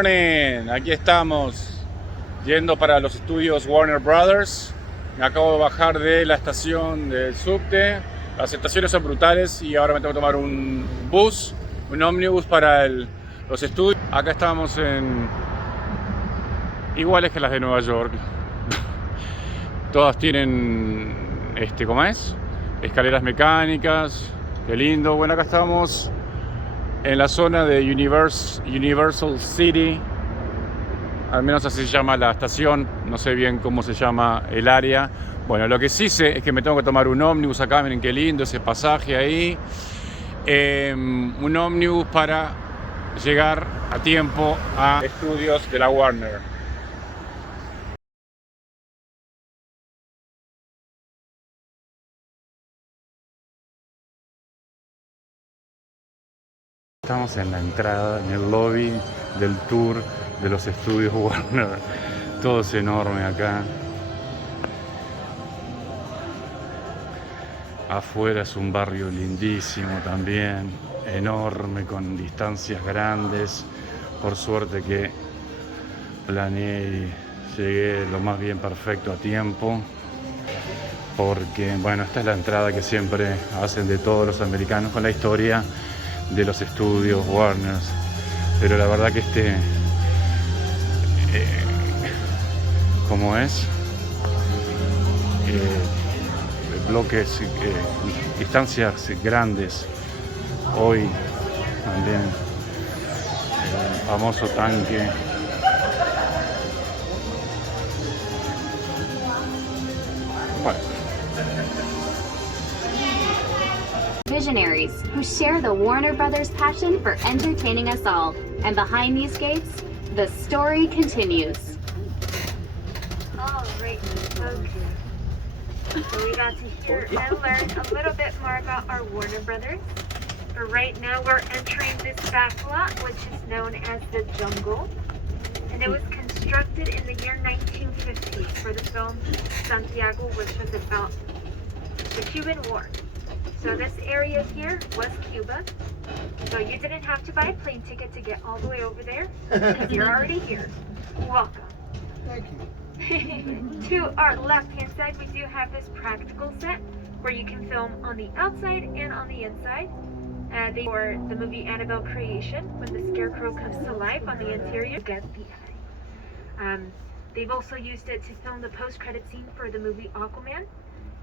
morning, aquí estamos yendo para los estudios Warner Brothers. Me acabo de bajar de la estación del subte. Las estaciones son brutales y ahora me tengo que tomar un bus, un ómnibus para los estudios. Acá estamos en iguales que las de Nueva York. Todas tienen ¿cómo es? Escaleras mecánicas. Qué lindo. Bueno, acá estamos en la zona de Universal City, al menos así se llama la estación, no sé bien cómo se llama el área. Bueno, lo que sí sé es que me tengo que tomar un ómnibus acá, miren qué lindo ese pasaje ahí. Un ómnibus para llegar a tiempo a estudios de la Warner. Estamos en la entrada, en el lobby del tour de los estudios Warner. Todo es enorme acá. Afuera es un barrio lindísimo también, enorme, con distancias grandes. Por suerte que planeé y llegué lo más bien perfecto a tiempo. Porque, bueno, esta es la entrada que siempre hacen de todos los americanos con la historia de los estudios Warner, pero la verdad que como es, bloques, distancias grandes. Hoy también el famoso tanque. Bueno. Visionaries who share the Warner Brothers passion for entertaining us all. And behind these gates, the story continues. All right, folks. So we got to hear and learn a little bit more about our Warner Brothers. But right now we're entering this back lot, which is known as the Jungle. And it was constructed in the year 1950 for the film Santiago, which was about the Cuban War. So this area here was Cuba. So you didn't have to buy a plane ticket to get all the way over there because you're already here. Welcome. Thank you. To our left-hand side, we do have this practical set where you can film on the outside and on the inside. For the movie Annabelle Creation, when the scarecrow comes to life on the interior, you get the eye. They've also used it to film the post-credit scene for the movie Aquaman.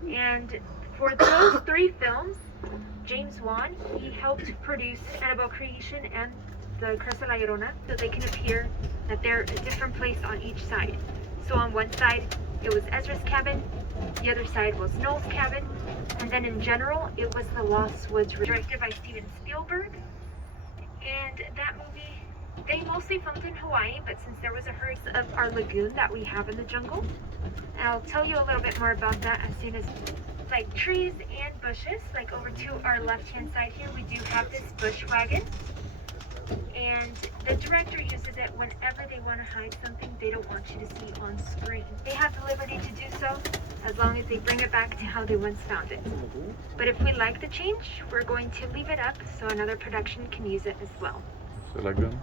And for those three films, James Wan, he helped produce Annabelle Creation and the Curse of La Llorona, so they can appear that they're a different place on each side. So on one side, it was Ezra's cabin, the other side was Noel's cabin, and then in general, it was The Lost Woods, directed by Steven Spielberg. And that movie, they mostly filmed in Hawaii, but since there was a herd of our lagoon that we have in the jungle, I'll tell you a little bit more about that as soon as, like trees and bushes. Like over to our left-hand side here, we do have this bush wagon. And the director uses it whenever they want to hide something they don't want you to see on screen. They have the liberty to do so as long as they bring it back to how they once found it. But if we like the change, we're going to leave it up so another production can use it as well. So like that?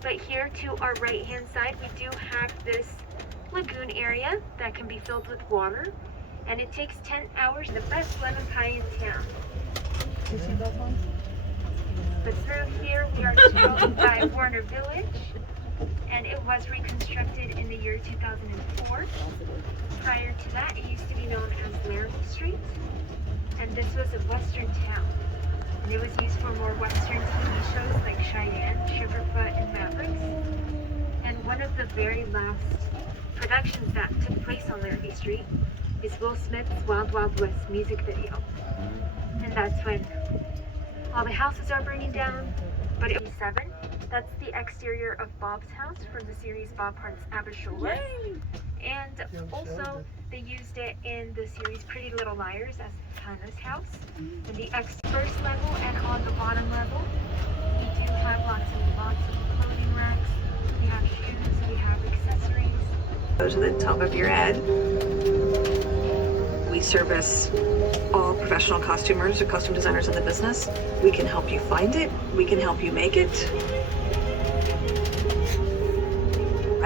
But here to our right-hand side, we do have this lagoon area that can be filled with water, and it takes 10 hours. The best lemon pie in town. But through here we are surrounded by Warner Village, and it was reconstructed in the year 2004. Prior to that, it used to be known as Laramie Street, and this was a western town. And it was used for more western TV shows like Cheyenne, Sugarfoot, and Mavericks. And one of the very last productions that took place on Laramie Street is Will Smith's Wild Wild West music video. And that's when all the houses are burning down, but it was 7. That's the exterior of Bob's house from the series Bob Hart's Abishola. And also, they used it in the series Pretty Little Liars as Hannah's house. And the first level and on the bottom level, we do have lots of clothing racks. We have shoes, we have accessories. Go to the top of your head. We service all professional costumers or costume designers in the business. We can help you find it. We can help you make it.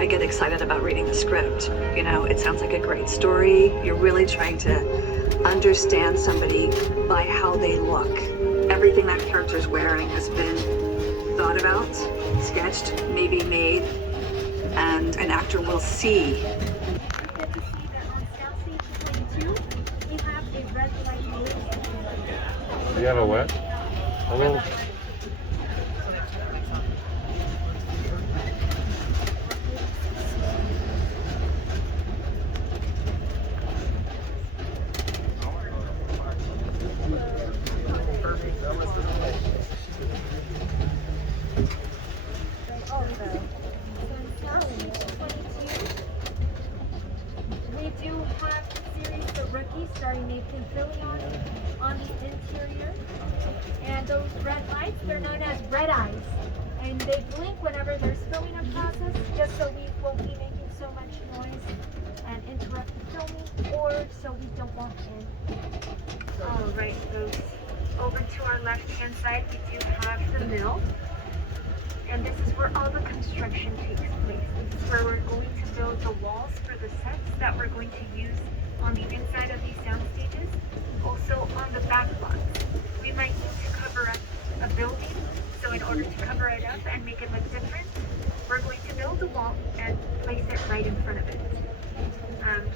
I get excited about reading the script. You know, it sounds like a great story. You're really trying to understand somebody by how they look. Everything that character's wearing has been thought about, sketched, maybe made, and an actor will see. You get to see that on Soundstage 22, we have a red light noise. You have a what? Hello? We do have the series The Rookie starring Nathan Fillion on the interior. And those red lights, they're known as red eyes. And they blink whenever there's filming a process, just so we won't be making so much noise and interrupt the filming, or so we don't walk in. Alright, folks. Over to our left-hand side, we do have the mill. And this is where all the construction takes place. This is where we're going to build the walls for the sets that we're going to use on the inside of these sound stages. Also on the back lots. We might need to cover up a building. So in order to cover it up and make it look different, we're going to build a wall and place it right in front of it.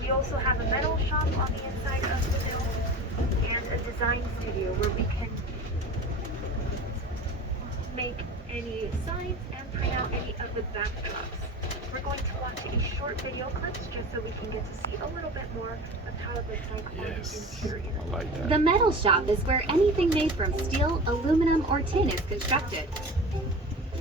We also have a metal shop on the inside of the mill and a design studio where we can make any signs and print out any of the backdrops. We're going to watch a short video clips just so we can get to see a little bit more of how it looks like on the interior. I like that. The metal shop is where anything made from steel, aluminum, or tin is constructed.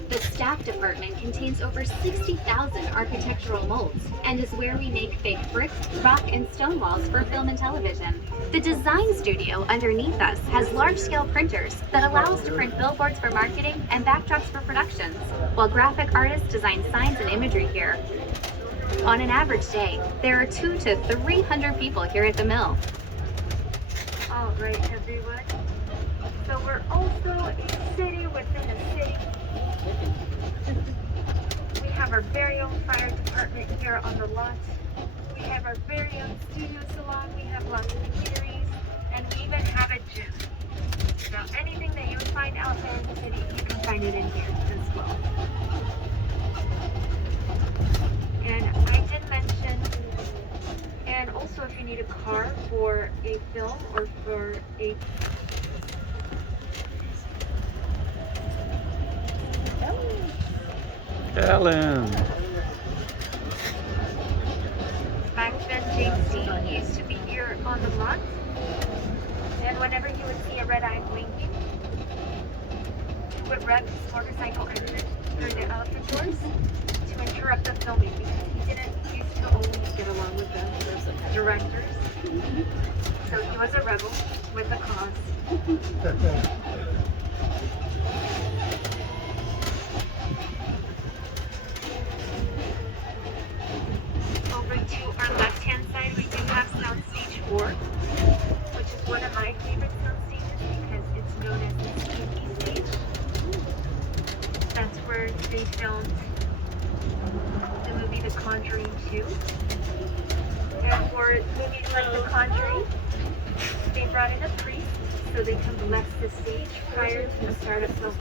The staff department contains over 60,000 architectural molds and is where we make fake bricks, rock, and stone walls for film and television. The design studio underneath us has large-scale printers that allow us to print billboards for marketing and backdrops for productions, while graphic artists design signs and imagery here. On an average day, there are 200 to 300 people here at the mill. All right, everyone. So we're also a city within a city. We have our very own fire department here on the lot. We have our very own studio salon. We have lots of eateries, and we even have a gym. So anything that you would find out there in the city, you can find it in here as well. And I did mention, and also if you need a car for a film or for a Ellen! back then, James Dean used to be here on the lot, and whenever you would see a red eye blinking, he would rev his motorcycle engine through the elephant doors to interrupt the filming because he didn't used to always get along with the directors. So he was a rebel with a cause. Over to our left-hand side, we do have Soundstage 4, which is one of my favorite sound stages because it's known as the spooky stage. That's where they filmed the movie The Conjuring 2. And for movies like The Conjuring, they brought in a priest so they can bless the stage prior to the start of film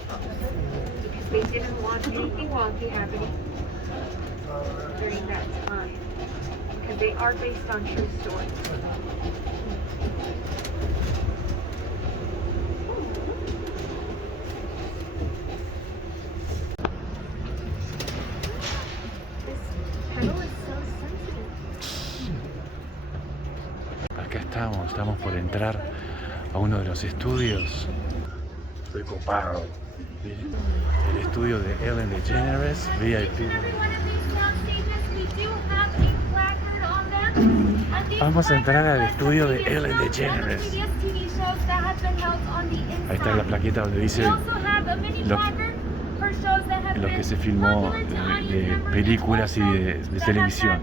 because they didn't want anything wonky happening during that time. Because they are based on true stories. This pedal is so sensitive. Acá estamos por entrar a uno de los estudios. Estoy copado. El estudio de Ellen DeGeneres, VIP. Vamos a entrar al estudio de Ellen DeGeneres. Ahí está la plaqueta donde dice lo que se filmó de películas y de televisión.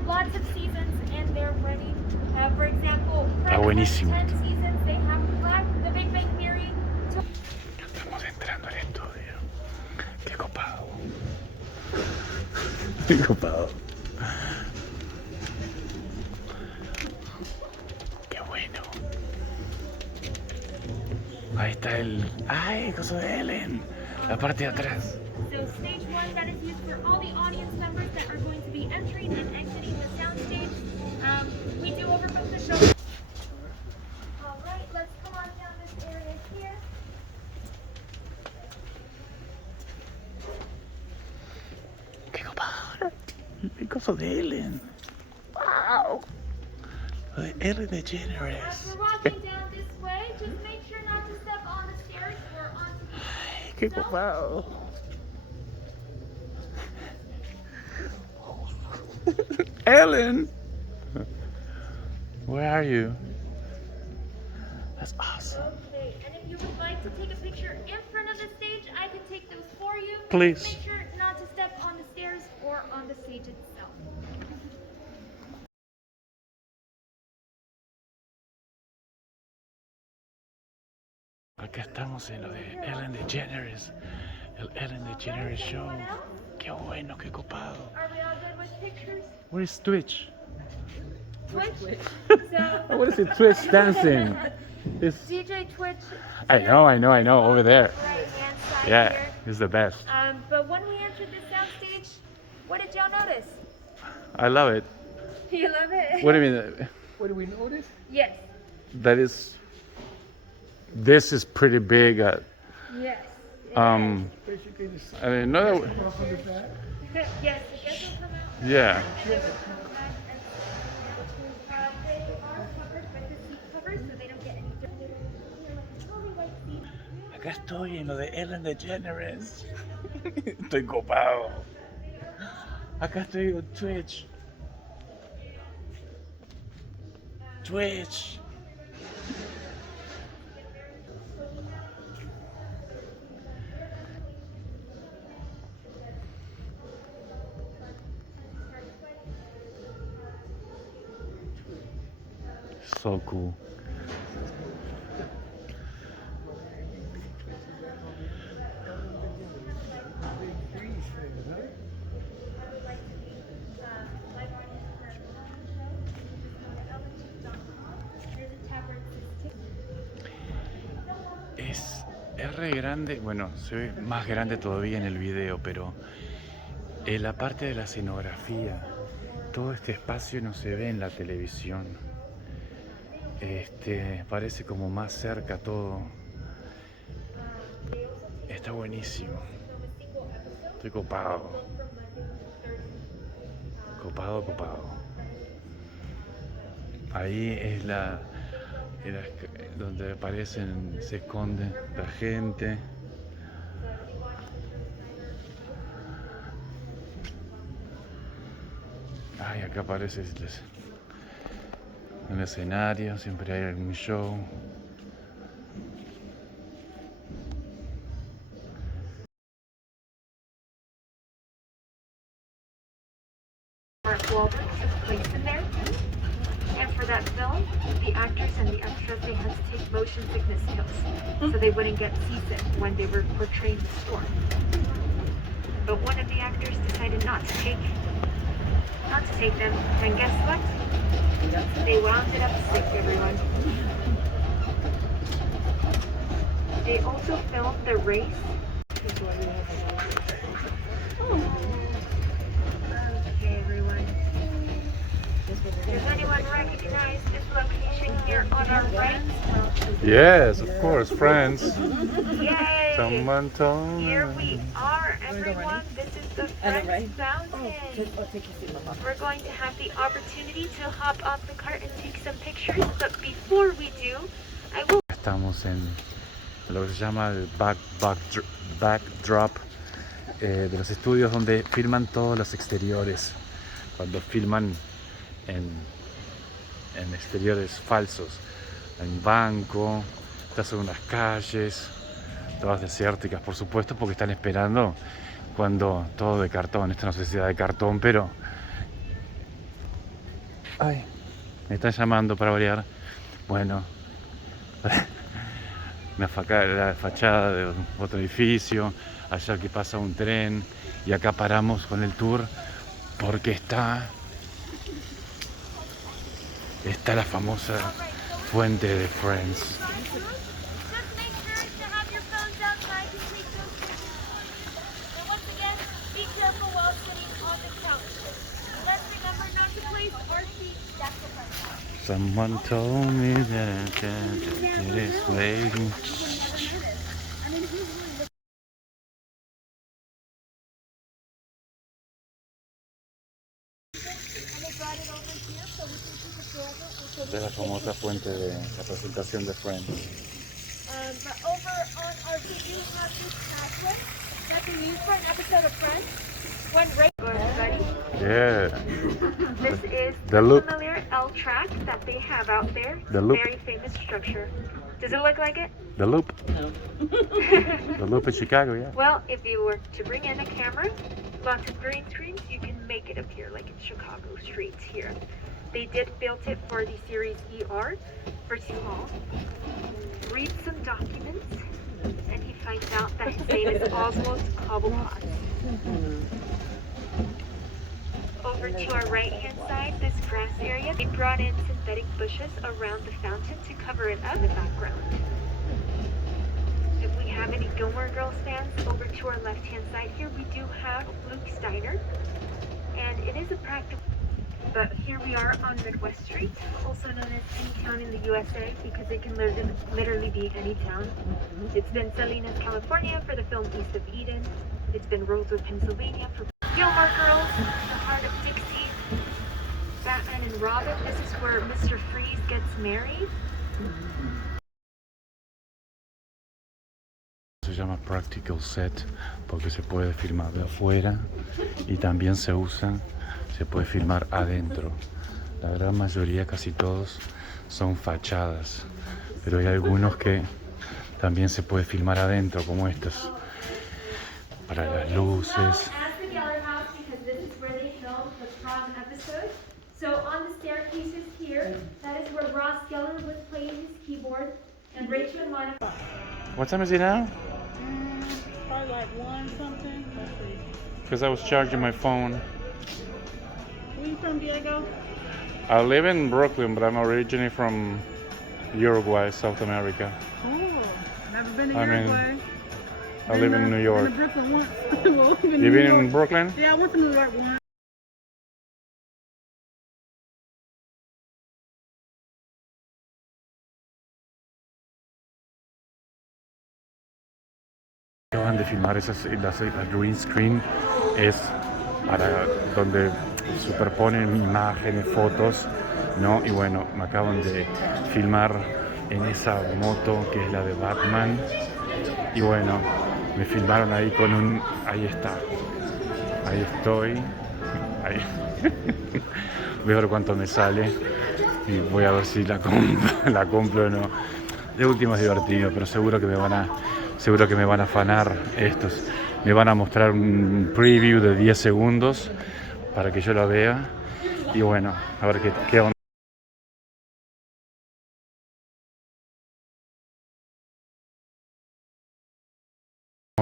Está buenísimo. Estamos entrando al estudio. Qué copado. Qué copado. Qué bueno. Ahí está el... ¡Ay, cosa de Ellen! La parte de atrás. So stage 1, that is used for all the audience members that are going to be entering and exiting the soundstage. We do overbook the show. All right, let's come on down this area here. ¡Qué copado! El coso de Ellen. ¡Wow! Lo de Ellen DeGeneres. As we're walking down this way, just make sure not to step on the stairs or onto the ¡Ay, qué copado! Ellen! Where are you? That's awesome. Okay, and if you would like to take a picture in front of the stage, I can take those for you. Please. Make sure not to step on the stairs or on the stage itself. Acá estamos en lo de Ellen DeGeneres. El Ellen DeGeneres Show. Qué bueno, qué copado. Are we all good with pictures? Where is Twitch? Twitch? Oh, what is it? Twitch dancing. It's... DJ Twitch. I know, over there. Right hand side Yeah, here. it's the best. But when we entered the soundstage, what did y'all notice? I love it. You love it? What do you mean? What do we notice? Yes. That is... This is pretty big. Yes. Basically, the sun I mean, no, off on the back. Yes, the guests will come out. yeah. They are covered with the seat covers so they don't get any dirt. Totally white seat. Acá estoy en lo de Ellen DeGeneres. Estoy copado. Acá estoy en Twitch. Twitch. So cool. Es re grande, bueno, se ve más grande todavía en el video, pero en la parte de la escenografía, todo este espacio no se ve en la televisión. Parece como más cerca todo. Está buenísimo. Estoy copado. Copado. Ahí es donde aparecen, se esconde la gente. Ay, acá aparece un escenario, siempre hay algún show. Mark Wahlberg is placed in there. And for that film, the actors and the extras, they had to take motion sickness pills so they wouldn't get seasick when they were portraying the storm. But one of the actors decided not to take them, and guess what? They wound up sick, everyone. They also filmed the race. Okay, everyone. Does anyone recognize this location here on our right? Yes, of course, friends. Yay! Someone told me. Here we are, everyone. This is the Friends Fountain. We're going to have the opportunity to hop off the cart and take some pictures, but before we do, I will... Estamos en lo que se llama el backdrop de los estudios donde filman todos los exteriores. Cuando filman en exteriores falsos. Hay un banco, estás en unas calles, todas desérticas, por supuesto, porque están esperando cuando todo de cartón. Esta no sé si era de cartón, pero... Ay, me están llamando para variar. Bueno, la fachada de otro edificio, allá que pasa un tren, y acá paramos con el tour porque está la famosa fuente de Friends. Someone told me that it is waiting. Esta es la famosa fuente de la presentación de Friends. But over on our TV, we have this pathway that we use for an episode of Friends. When Yeah. This is The the loop. familiar L track that they have out there. The loop. Very famous structure. Does it look like it? The Loop. The Loop in Chicago, yeah. Well, if you were to bring in a camera, lots of green screens, you can make it appear like in Chicago streets here. They did build it for the series ER for small. Read some documents, and he finds out that his name is Oswald Cobblepot. Over to our right-hand side, this grass area, they brought in synthetic bushes around the fountain to cover it up in the background. If we have any Gilmore Girls fans, over to our left-hand side here, we do have Luke's Diner, and it is a practical. But here we are on Midwest Street, also known as any town in the USA, because it can literally be any town. It's been Salinas, California for the film East of Eden. It's been Rosewood, Pennsylvania for Gilmore Girls, The Heart of Dixie, Batman and Robin. This is where Mr. Freeze gets married. Se llama Practical Set porque se puede filmar de afuera y también se puede filmar adentro. La gran mayoría, casi todos, son fachadas, pero hay algunos que también se puede filmar adentro, como estos, para las luces. So on the staircases here, that is where Ross Geller was playing his keyboard, and Rachel and Monica. What time is it now? Probably like 1 something. Let's see. Because I was charging my phone. Where you from, Diego? I live in Brooklyn, but I'm originally from Uruguay, South America. Oh, never been to I mean, Uruguay. I live in New York. Been to Brooklyn once. Well, You New been York. in Brooklyn? Yeah, I went to New York once. Acaban de filmar la green screen, es para donde superponen imágenes, fotos, ¿no? Y bueno, me acaban de filmar en esa moto que es la de Batman. Y bueno, me filmaron ahí con un... Ahí está. Ahí estoy. Ahí. Voy a ver cuánto me sale. Y voy a ver si la compro o no. De último es divertido, pero seguro que me van a afanar estos. Me van a mostrar un preview de 10 segundos para que yo lo vea. Y bueno, a ver qué onda.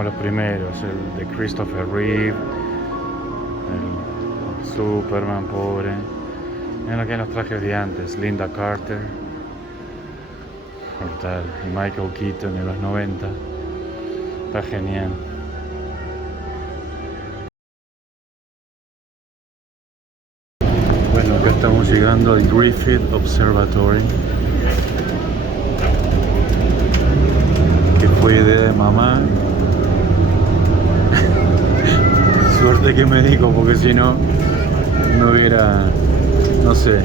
Los primeros, el de Christopher Reeve, el Superman pobre. Miren lo que hay en los trajes de antes, Linda Carter, brutal, y Michael Keaton en los 90. Está genial. Bueno, acá estamos llegando al Griffith Observatory, que fue idea de mamá. Suerte que me dijo, porque si no, no hubiera, no sé,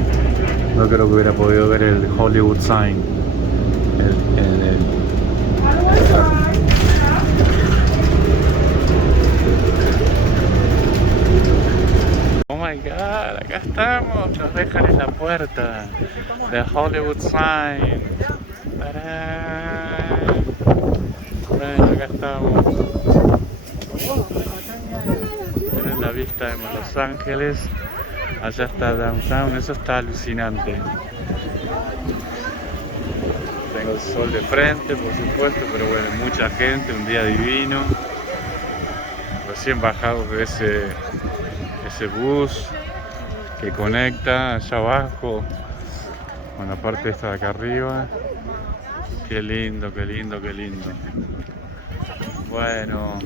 no creo que hubiera podido ver el Hollywood Sign. Oh my god, acá estamos, nos dejan en la puerta de Hollywood Sign. ¡Tarán! Bueno, acá estamos. Miren la vista de Los Ángeles. Allá está Downtown, eso está alucinante. Tengo el sol de frente, por supuesto, pero bueno, mucha gente, un día divino. Recién bajados de ese ese bus que conecta allá abajo con la parte esta de acá arriba. Qué lindo, qué lindo, qué lindo. Bueno.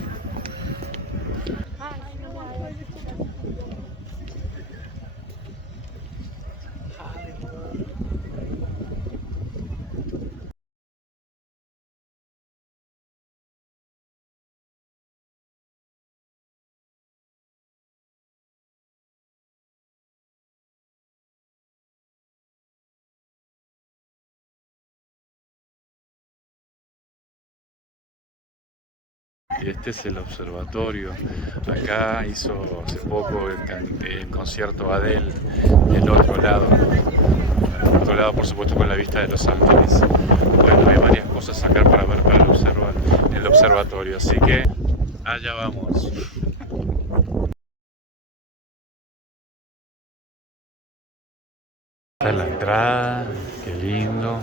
Y este es el observatorio. Acá hizo hace poco el concierto Adele del otro lado. Del otro lado, por supuesto, con la vista de Los Ángeles. Bueno, hay varias cosas acá para ver para el observatorio. Así que allá vamos. Esta es la entrada. Qué lindo.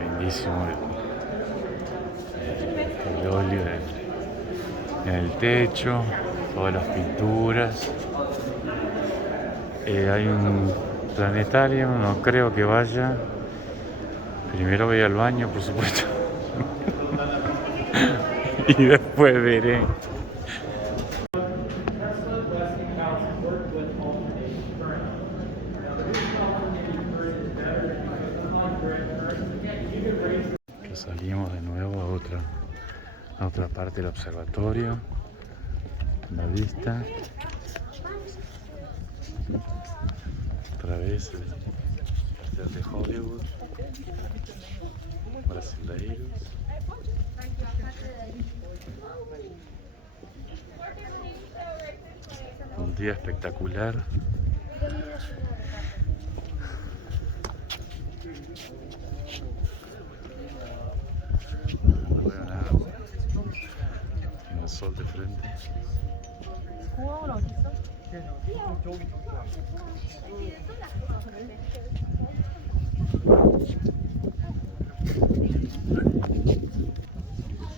Lindísimo. El óleo en el techo, todas las pinturas. Hay un planetario, no creo que vaya. Primero voy al baño, por supuesto. Y después veré. Que salimos de nuevo a otra parte del observatorio. La vista. Otra vez el cartel de Hollywood. Brasileiros. Un día espectacular. No veo nada. Tengo el sol de frente.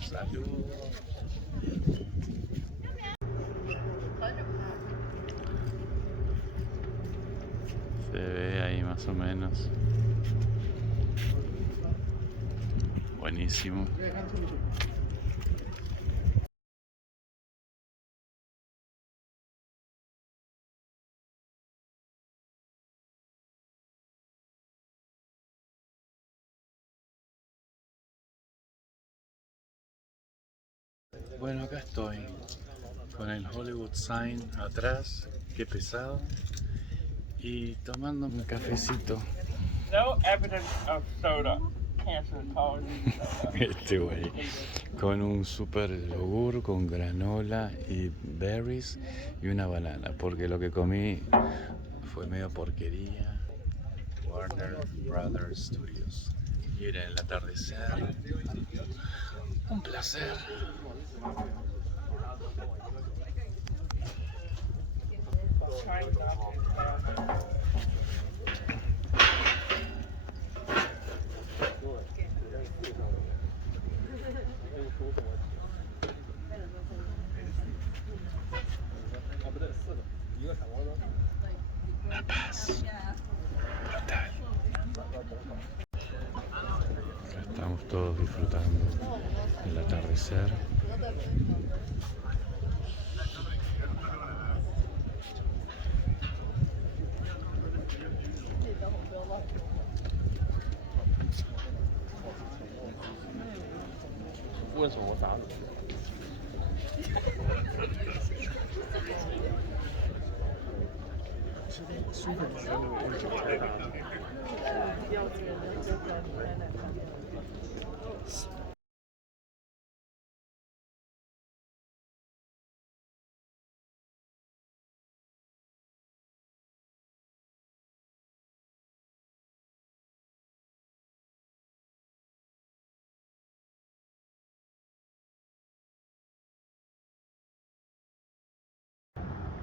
Salud. Se ve ahí más o menos. Buenísimo. Bueno, acá estoy con el Hollywood sign atrás, qué pesado, y tomando un cafecito. No evidence of soda. Cancer causing soda. Este güey, con un super yogur con granola y berries y una banana, porque lo que comí fue medio porquería. Warner Brothers Studios. Y era el atardecer. Un placer. La paz. Brutal. Estamos todos disfrutando del atardecer.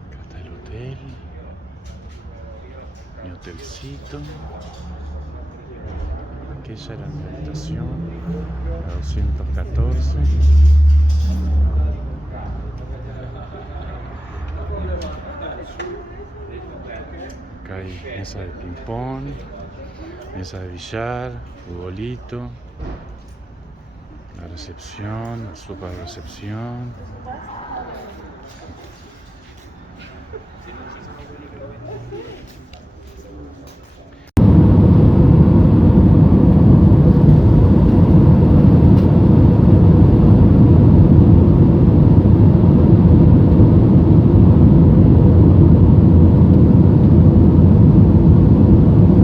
Acá está el hotel, mi hotelcito. Aquella era mi habitación, la 214. Acá hay mesa de ping-pong, mesa de billar, futbolito, la recepción, la sopa de recepción.